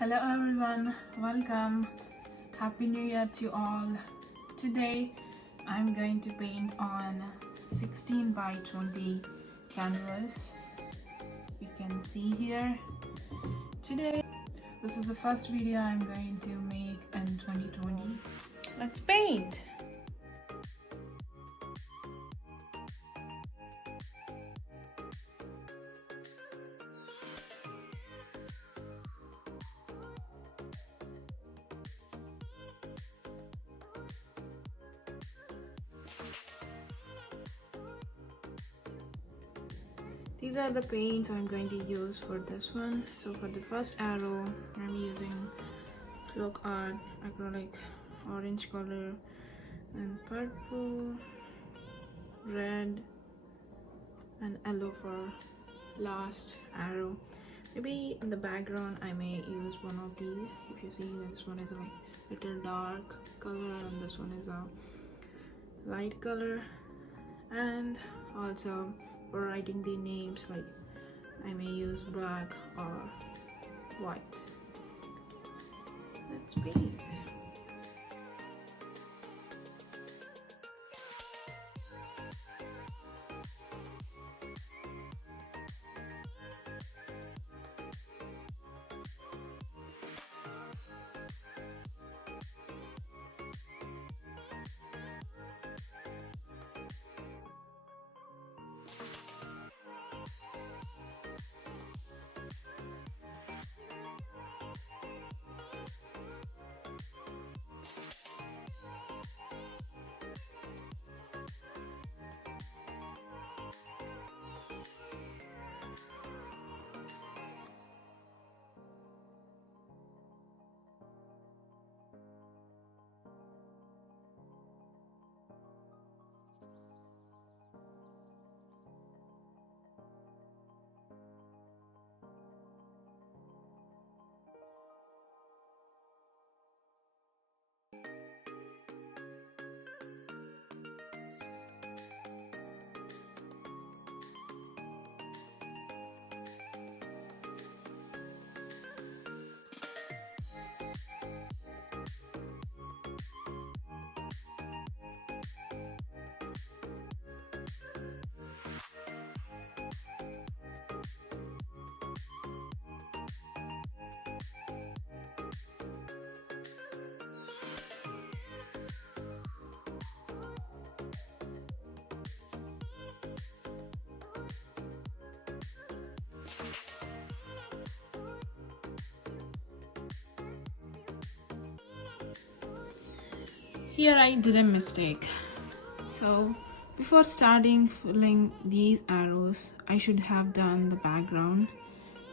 Hello everyone, welcome. Happy New Year to all. Today I'm going to paint on 16 by 20 canvas. You can see here. Today this is the first video I'm going to make in 2020. Let's paint. These are the paints I'm going to use for this one. So for the first arrow, I'm using Cloak Art acrylic orange color and purple, red and yellow for last arrow. Maybe in the background I may use one of these. If you see, this one is a little dark color and this one is a light color. And also for writing the names, like I may use black or white. Let's paint. Here I did a mistake. So before starting filling these arrows, I should have done the background,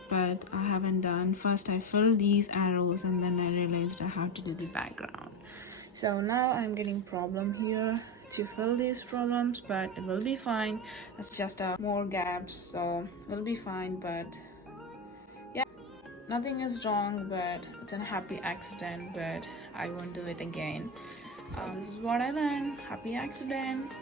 but I haven't done. First I filled these arrows and then I realized I have to do the background. So now I'm getting problem here to fill these problems, but it will be fine. It's just more gaps, so it will be fine. But yeah, nothing is wrong, but it's a happy accident, but I won't do it again. So this is what I learned. Happy accident.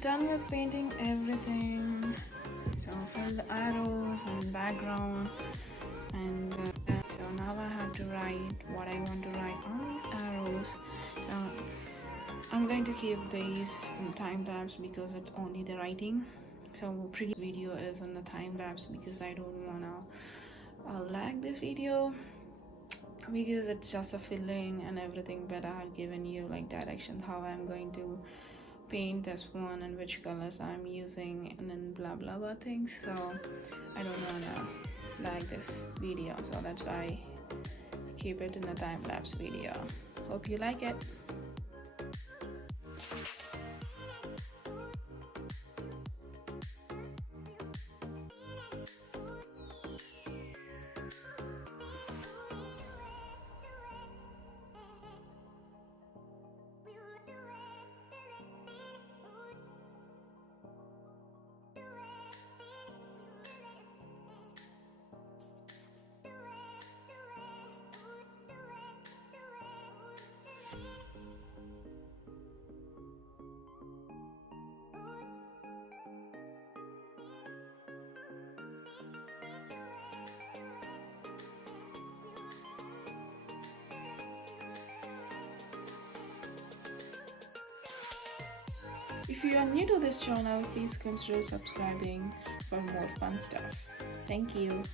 Done with painting everything. So fill the arrows and background, and so now I have to write what I want to write on these arrows. So I'm going to keep these in time lapse because it's only the writing. So previous video is in the time lapse because I don't wanna lag this video, because it's just a filling and everything, but I have given you like directions how I'm going to paint this one and which colors I'm using and then blah blah blah things. So I don't wanna lag this video, so that's why I keep it in the time-lapse video. Hope you like it. If you are new to this channel, please consider subscribing for more fun stuff. Thank you.